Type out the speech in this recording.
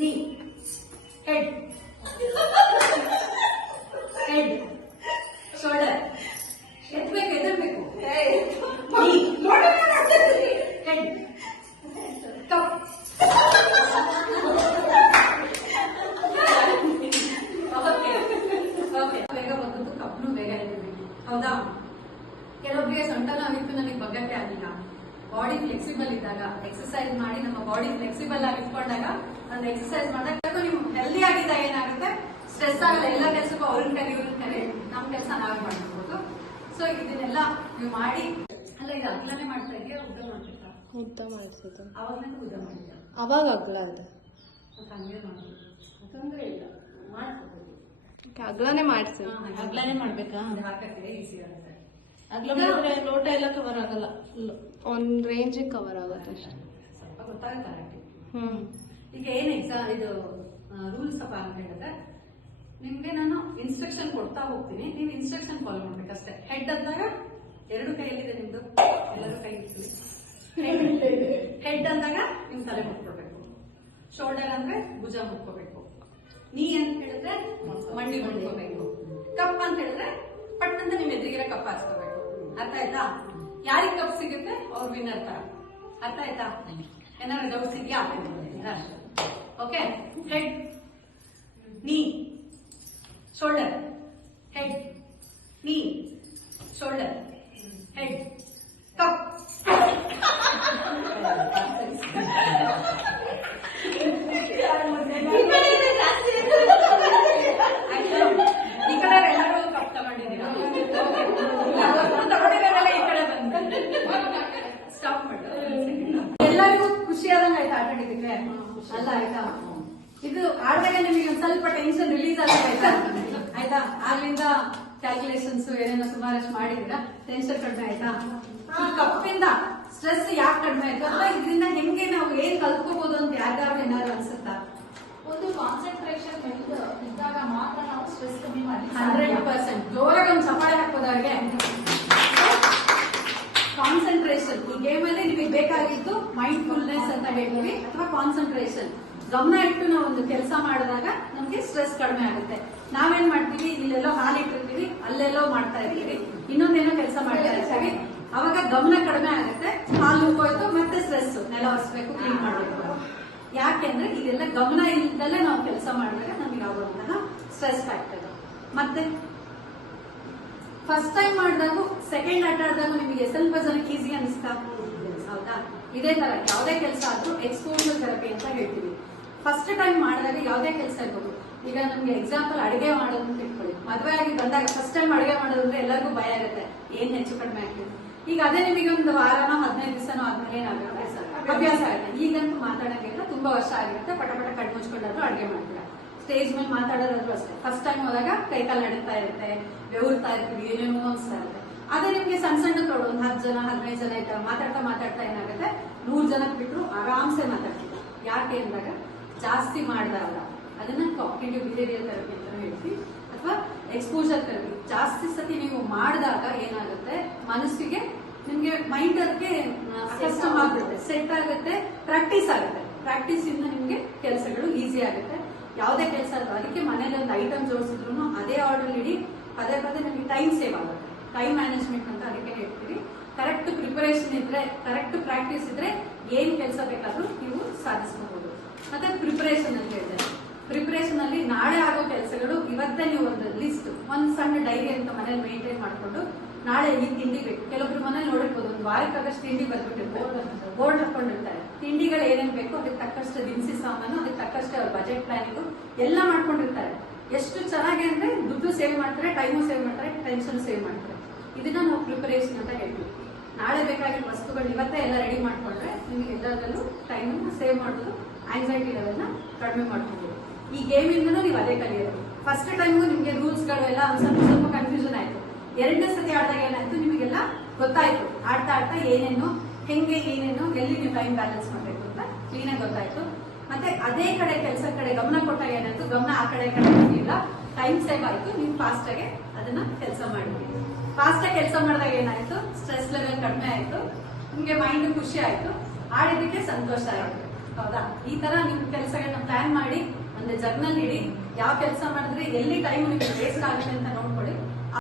ನೀ head head shoulder ಎತ್ತಬೇಕು ಎದರ್ಬೇಕು ಹೆಡ್ ಕಪ್ ಬೇಗ ಬಂದದ್ದು ಕಪ್ನು ಬೇಗ ಎತ್ತಬೇಕು ಹೌದಾ. ಕೆಲವೊಬ್ಬರಿಗೆ ಸೊಂಟ ನೋವಿತ್ತು ನನಗೆ ಬಗ್ಗಕ್ಕೆ ಆಗಿಲ್ಲ. ಬಾಡಿ ಫ್ಲೆಕ್ಸಿಬಲ್ ಇದ್ದಾಗ ಎಕ್ಸರ್ಸೈಸ್ ಮಾಡಿ ನಮ್ಮ ಬಾಡಿ ಫ್ಲೆಕ್ಸಿಬಲ್ ಆಗಿ ಇಟ್ಕೊಂಡಾಗ ಒಂದು ಎಕ್ಸರ್ಸೈಸ್ ಮಾಡಿದಾಗ ನೀವು ಹೆಲ್ದಿ ಆಗಿದ್ದಾಗ ಏನಾಗುತ್ತೆ, ಸ್ಟ್ರೆಸ್ ಆಗಲ್ಲ. ಎಲ್ಲ ಕೆಲಸಕ್ಕೂ ಅವ್ರನ್ನ ಕಲಿ ಇವ್ರನ್ನ ಕಲಿ ನಮ್ಮ ಕೆಲಸ ನಾವೇ ಮಾಡ್ಕೋಬಹುದು. ಸೊ ಇದನ್ನೆಲ್ಲ ನೀವು ಮಾಡಿ. ಅಲ್ಲ ಇದು ಅಗ್ಲನೇ ಮಾಡ್ತಾ ಇದೆಯಾ ಉದ್ದ ಮಾಡ್ಬೇಕಾ? ಉದ್ದ ಮಾಡಿಸಿದ್ದು ಅವಾಗನೇ ಉದ್ದ ಮಾಡಿದ್ದ ಅವಾಗ ಅಗ್ಲ ಇದೆ ಹಂಗೆ ಮಾಡೋದು ತೊಂದರೆ ಇಲ್ಲ ಮಾಡ್ಕೋಬಹುದು. ಅಗ್ಲನೇ ಮಾಡಿಸಿ ಅಗ್ಲನೇ ಮಾಡ್ಬೇಕಾ? ಹಾಕಕ್ಕೆ ಈಸಿ ಆಗುತ್ತೆ. ಅಗ್ಲ ಮಾಡಿದ್ರೆ ಲೋಟ ಎಲ್ಲ ಕವರ್ ಆಗಲ್ಲ, ಫುಲ್ ಒಂದ್ ರೇಂಜಿಗೆ ಕವರ್ ಆಗುತ್ತೆ ಅಷ್ಟೇ. ಸ್ವಲ್ಪ ಗೊತ್ತಾಗುತ್ತೆ. ಹ್ಮ್ ಈಗ ಏನ್ ಎಕ್ಸಾಮ್ ಇದು ರೂಲ್ಸ್ ಅಪ್ಪ ಅಂತ ಹೇಳಿದ್ರೆ ನಿಮ್ಗೆ ನಾನು ಇನ್ಸ್ಟ್ರಕ್ಷನ್ ಕೊಡ್ತಾ ಹೋಗ್ತೀನಿ, ನೀವು ಇನ್ಸ್ಟ್ರಕ್ಷನ್ ಫಾಲೋ ಮಾಡ್ಬೇಕಷ್ಟೇ. ಹೆಡ್ ಅಂದಾಗ ಎರಡು ಕೈಯಲ್ಲಿದೆ ನಿಮ್ದು, ಎಲ್ಲರೂ ಕೈ ಇರ್ತೀವಿ. ಹೆಡ್ ಅಂದಾಗ ನಿಮ್ ತಲೆ ಮುಟ್ಕೋಬೇಕು. ಶೋಲ್ಡರ್ ಅಂದ್ರೆ ಭುಜ ಮುಟ್ಕೋಬೇಕು. ನೀ ಅಂತ ಹೇಳಿದ್ರೆ ಮಂಡಿ ಮುಟ್ಕೋಬೇಕು. ಕಪ್ ಅಂತ ಹೇಳಿದ್ರೆ ಪಟ್ ಅಂತ ನಿಮ್ ಎದುರಿಗಿರೋ ಕಪ್ ಹಾಚ್ಕೋಬೇಕು. ಅರ್ಥ ಆಯ್ತಾ? ಯಾರಿಗೆ ಕಪ್ ಸಿಗುತ್ತೆ ಅವ್ರು ವಿನ್ನರ್ ತರ. ಅರ್ಥ ಆಯ್ತಾ? ಏನಾದ್ರು ಡೌಟ್ಸ್ ಇದೆಯಾ? ಓಕೆ. ಹೆಡ್ ನೀ ಶೋಲ್ಡರ್ ಹೆಡ್ ನೀ ಶೋಲ್ಡರ್ ಹೆಡ್ ಕಪ್. ಈ ಕಡೆ ಎಲ್ಲರೂ ಕಪ್ ತಗೊಂಡಿದ್ದೀರಾ? ತಗೊಂಡಿರೋದೆಲ್ಲ ಈ ಕಡೆ ಬಂದು ಸ್ಟಾಪ್ ಮಾಡು. ಎಲ್ಲರಿಗೂ ಖುಷಿ ಆದಂಗ ಆಯ್ತಾ ಆಟ ಆಡಿದ್ರೆ? ಅಲ್ಲ ಆಯ್ತಾ? ಇದು ಆಡಿದಾಗ ನಿಮಗೆ ಒಂದ್ ಸ್ವಲ್ಪ ಟೆನ್ಷನ್ ರಿಲೀಸ್ ಆಯ್ತಾ? ಆಯ್ತಾ? ಆಗ್ಲಿಂದ ಕ್ಯಾಲ್ಕುಲೇಷನ್ಸ್ ಏನೇನೋ ಸುಮಾರಷ್ಟು ಮಾಡಿದಿರಾ, ಟೆನ್ಷನ್ ಕಡಿಮೆ ಆಯ್ತಾ? ಈ ಕಪ್ಪಿಂದ ಸ್ಟ್ರೆಸ್ ಯಾಕೆ ಕಡಿಮೆ ಆಯ್ತು ಅಥವಾ ಇದರಿಂದ ಹೆಂಗೆ ನಾವು ಏನ್ ಕಲ್ತ್ಕೋಬಹುದು ಅಂತ ಯಾರಿಗಾದ್ರು ಏನಾದ್ರು ಅನ್ಸುತ್ತಾ? ಒಂದು ಕಾನ್ಸಂಟ್ರೇಷನ್ ಇದ್ದಾಗ ಮಾತ್ರ ನಾವು ಸ್ಟ್ರೆಸ್ ಕಮ್ಮಿ ಮಾಡಿ 100% ಜೋರಾಗಿ ಒಂದು ಚಪ್ಪಾಳೆ ಹಾಕೋದು ಅವ್ರಿಗೆ. ಕಾನ್ಸಂಟ್ರೇಷನ್ ಈ ಗೇಮ್ ಅಲ್ಲಿ ನಿಮಗೆ ಬೇಕಾಗಿದ್ದು ಮೈಂಡ್ಫುಲ್ನೆಸ್ ಅಂತ ಹೇಳ್ತೀವಿ, ಅಥವಾ ಕಾನ್ಸಂಟ್ರೇಷನ್. ಗಮನ ಇಟ್ಟು ನಾವು ಒಂದು ಕೆಲಸ ಮಾಡಿದಾಗ ನಮ್ಗೆ ಸ್ಟ್ರೆಸ್ ಕಡಿಮೆ ಆಗುತ್ತೆ. ನಾವೇನ್ ಮಾಡ್ತೀವಿ, ಇಲ್ಲೆಲ್ಲೋ ಹಾಲಿಟ್ಟಿರ್ತೀವಿ, ಅಲ್ಲೆಲ್ಲೋ ಮಾಡ್ತಾ ಇರ್ತೀವಿ, ಇನ್ನೊಂದೇನೋ ಕೆಲಸ ಮಾಡ್ತಾ ಇರ್ತೀವಿ, ಅವಾಗ ಗಮನ ಕಡಿಮೆ ಆಗುತ್ತೆ, ಹಾಲು ಹೋಯ್ತು, ಮತ್ತೆ ಸ್ಟ್ರೆಸ್, ನೆಲ ಒರೆಸ್ಬೇಕು, ಕ್ಲೀನ್ ಮಾಡ್ಬೇಕು. ಯಾಕೆಂದ್ರೆ ಇದೆಲ್ಲ ಗಮನ ಇಲ್ಲದಲ್ಲೇ ನಾವು ಕೆಲಸ ಮಾಡಿದಾಗ ನಮಗೆ ಆಗುವಂತಹ ಸ್ಟ್ರೆಸ್ ಫ್ಯಾಕ್ಟರ್. ಮತ್ತೆ ಫಸ್ಟ್ ಟೈಮ್ ಮಾಡಿದಾಗ ಸೆಕೆಂಡ್ ಆಟ ಆಡಿದಾಗ ನಿಮಗೆ ಸ್ವಲ್ಪ ಜನಕ್ಕೆ ಈಸಿ ಅನಿಸ್ತಾ? ಹೌದಾ? ಇದೇ ತರ ಯಾವುದೇ ಕೆಲಸ ಆದ್ರೂ ಎಕ್ಸ್ಪೋಜರ್ ಥೆರಪಿ ಅಂತ ಹೇಳ್ತೀವಿ. ಫಸ್ಟ್ ಟೈಮ್ ಮಾಡಿದಾಗ ಯಾವುದೇ ಕೆಲಸ ಇರ್ಬೋದು. ಈಗ ನಮ್ಗೆ ಎಕ್ಸಾಂಪಲ್ ಅಡಿಗೆ ಮಾಡೋದು ಅಂತ ಇಟ್ಕೊಳ್ಳಿ. ಮದುವೆ ಆಗಿ ಬಂದಾಗ ಫಸ್ಟ್ ಟೈಮ್ ಅಡಿಗೆ ಮಾಡೋದಂದ್ರೆ ಎಲ್ಲರಿಗೂ ಭಯ ಇರುತ್ತೆ, ಏನ್ ಹೆಚ್ಚು ಕಡಿಮೆ ಆಗ್ತದೆ. ಈಗ ಅದೇ ನಿಮಗೆ ಒಂದು ವಾರನೋ 15 ದಿವಸನೋ ಆದ್ಮೇಲೆ ಏನಾಗುತ್ತೆ, ಅಭ್ಯಾಸ ಆಗುತ್ತೆ. ಈಗಂತೂ ಮಾತಾಡೋಂಗಿಲ್ಲ, ತುಂಬಾ ವರ್ಷ ಆಗಿರುತ್ತೆ, ಪಟ ಪಟ ಕಣ್ಣು ಮುಚ್ಕೊಂಡಾದ್ರೂ ಅಡಿಗೆ ಮಾಡ್ತೀರಾ. ಸ್ಟೇಜ್ ಮೇಲೆ ಮಾತಾಡೋದಾದ್ರೂ ಅಷ್ಟೇ. ಫಸ್ಟ್ ಟೈಮ್ ಹೋದಾಗ ಕೈಕಾಲು ನಡೀತಾ ಇರುತ್ತೆ, ಬೆವರ್ತಾ ಇರ್ತೀವಿ, ಏನೇನೋ ಅನ್ಸ್ತಾ ಇರುತ್ತೆ. ಅದೇ ನಿಮ್ಗೆ ಸಣ್ಣ ಸಣ್ಣ ತೊಡು ಒಂದು 10 ಜನ 15 ಜನ ಇರ್ತಾರೆ, ಮಾತಾಡ್ತಾ ಏನಾಗುತ್ತೆ, 100 ಜನಕ್ಕೆ ಬಿಟ್ಟರು ಆರಾಮ್ಸೆ ಮಾತಾಡ್ತೀವಿ. ಯಾಕೆ ಅಂದಾಗ ಜಾಸ್ತಿ ಮಾಡಿದಾಗ ಅದನ್ನ ಕಾಗ್ನಿಟಿವ್ ಬಿಹೇವಿಯರ್ ಥೆರಪಿ ಅಂತ ಹೇಳ್ತೀವಿ, ಅಥವಾ ಎಕ್ಸ್ಪೋಜರ್ ಥೆರಪಿ. ಜಾಸ್ತಿ ಸತಿ ನೀವು ಮಾಡಿದಾಗ ಏನಾಗುತ್ತೆ, ಮನಸ್ಸಿಗೆ ನಿಮ್ಗೆ ಮೈಂಡ್ ಅದಕ್ಕೆ ಕಸ್ಟಮ್ ಆಗ್ಬಿಡುತ್ತೆ, ಸೆಟ್ ಆಗುತ್ತೆ, ಪ್ರಾಕ್ಟೀಸ್ ಆಗುತ್ತೆ. ಪ್ರಾಕ್ಟೀಸ್ ಇಂದ ನಿಮ್ಗೆ ಕೆಲಸಗಳು ಈಸಿ ಆಗುತ್ತೆ. ಯಾವುದೇ ಕೆಲಸ ಅಲ್ಲ, ಅದಕ್ಕೆ ಮನೇಲಿ ಒಂದು ಐಟಮ್ ಜೋಡಿಸಿದ್ರು ಅದೇ ಆರ್ಡರ್ ಇಡಿ, ಪದೇ ಪದೇ ನಮಗೆ ಟೈಮ್ ಸೇವ್ ಆಗುತ್ತೆ. ಟೈಮ್ ಮ್ಯಾನೇಜ್ಮೆಂಟ್ ಅಂತ ಅದಕ್ಕೆ ಹೇಳ್ತೀವಿ. ಕರೆಕ್ಟ್ ಪ್ರಿಪರೇಷನ್ ಇದ್ರೆ, ಕರೆಕ್ಟ್ ಪ್ರಾಕ್ಟೀಸ್ ಇದ್ರೆ ಏನ್ ಕೆಲಸ ಬೇಕಾದ್ರೂ ನೀವು ಸಾಧಿಸಬಹುದು. ಮತ್ತೆ ಪ್ರಿಪರೇಷನ್ ಅಂತ ಹೇಳಿದ್ರೆ, ಪ್ರಿಪರೇಷನ್ ಅಲ್ಲಿ ನಾಳೆ ಆಗೋ ಕೆಲಸಗಳು ಇವತ್ತೇ ನೀವು ಒಂದು ಲಿಸ್ಟ್, ಒಂದ್ ಸಣ್ಣ ಡೈರಿ ಅಂತ ಮನೇಲಿ ಮೇಂಟೈನ್ ಮಾಡ್ಕೊಂಡು, ನಾಳೆ ಈ ತಿಂಡಿ ಬೇಕು. ಕೆಲವೊಬ್ರು ಮನೇಲಿ ನೋಡಿರ್ಬೋದು, ಒಂದು ವಾರಕ್ಕಾಗಷ್ಟು ತಿಂಡಿ ಬರ್ಬಿಟ್ಟಿರ್ತಾರೆ, ಬೋರ್ಡ್ ಹಾಕೊಂಡಿರ್ತಾರೆ. ತಿಂಡಿಗಳು ಏನೇನ್ ಬೇಕು ಅದಕ್ಕೆ ತಕ್ಕಷ್ಟು ದಿನಸಿ ಸಾಮಾನು, ಅದಕ್ಕೆ ತಕ್ಕಷ್ಟೇ ಅವ್ರ ಬಜೆಟ್ ಪ್ಲಾನಿಂಗ್ ಎಲ್ಲ ಮಾಡ್ಕೊಂಡಿರ್ತಾರೆ. ಎಷ್ಟು ಚೆನ್ನಾಗಿ ಅಂದ್ರೆ ದುಡ್ಡು ಸೇವ್ ಮಾಡ್ತಾರೆ, ಟೈಮು ಸೇವ್ ಮಾಡ್ತಾರೆ, ಟೆನ್ಷನ್ ಸೇವ್ ಮಾಡ್ತಾರೆ. ಇದನ್ನ ನಾವು ಪ್ರಿಪರೇಷನ್ ಅಂತ ಹೇಳ್ತೀವಿ. ನಾಳೆ ಬೇಕಾಗಿರೋ ವಸ್ತುಗಳು ಇವತ್ತೇ ಎಲ್ಲ ರೆಡಿ ಮಾಡ್ಕೊಂಡ್ರೆ ನಿಮಗೆ ಎಲ್ಲದರಲ್ಲೂ ಟೈಮ್ ಸೇವ್ ಮಾಡೋದು, ಆಂಗ್ಸೈಟಿ ಲೆವೆಲ್ನ ಕಡಿಮೆ ಮಾಡ್ಕೋಬಹುದು. ಈ ಗೇಮ್ ಇಂದನೂ ನೀವು ಅದೇ ಕಲಿಯೋದು. ಫಸ್ಟ್ ಟೈಮು ನಿಮ್ಗೆ ರೂಲ್ಸ್ ಗಳು ಎಲ್ಲ ಸ್ವಲ್ಪ ಕನ್ಫ್ಯೂಷನ್ ಆಯ್ತು. ಎರಡನೇ ಸತಿ ಆಡಿದಾಗ ಏನಾಯ್ತು, ನಿಮಗೆಲ್ಲ ಗೊತ್ತಾಯ್ತು. ಆಡ್ತಾ ಏನೇನು, ಹೆಂಗೆ ಏನೇನು, ಎಲ್ಲಿ ನೀವು ಟೈಮ್ ಬ್ಯಾಲೆನ್ಸ್ ಮಾಡ್ಬೇಕು ಅಂತ ಕ್ಲೀನ್ ಆಗಿ ಗೊತ್ತಾಯ್ತು. ಮತ್ತೆ ಅದೇ ಕಡೆ ಕೆಲಸ ಕಡೆ ಗಮನ ಕೊಟ್ಟಾಗ ಏನಾಯ್ತು, ಗಮನ ಆ ಕಡೆ ಇಲ್ಲ, ಟೈಮ್ ಸೇವ್ ಆಯ್ತು, ನೀವು ಫಾಸ್ಟ್ ಆಗಿ ಅದನ್ನ ಕೆಲಸ ಮಾಡಿದ್ವಿ. ಫಾಸ್ಟ್ ಆಗಿ ಕೆಲಸ ಮಾಡಿದಾಗ ಏನಾಯ್ತು, ಸ್ಟ್ರೆಸ್ ಲೆವೆಲ್ ಕಡಿಮೆ ಆಯ್ತು, ನಿಮ್ಗೆ ಮೈಂಡ್ ಖುಷಿ ಆಯ್ತು, ಆಡಿದಕ್ಕೆ ಸಂತೋಷ ಆಯ್ತು. ಹೌದಾ? ಈ ತರ ನೀವು ಕೆಲಸಗಳನ್ನ ಪ್ಲಾನ್ ಮಾಡಿ ಜರ್ನಲ್ ಇಡಿ, ಯಾವ ಕೆಲಸ ಮಾಡಿದ್ರೆ ಎಲ್ಲಿ ಟೈಮ್ ನಿಮ್ಗೆ ವೇಸ್ಟ್ ಆಗುತ್ತೆ ಅಂತ ನೋಡ್ಕೊಳ್ಳಿ.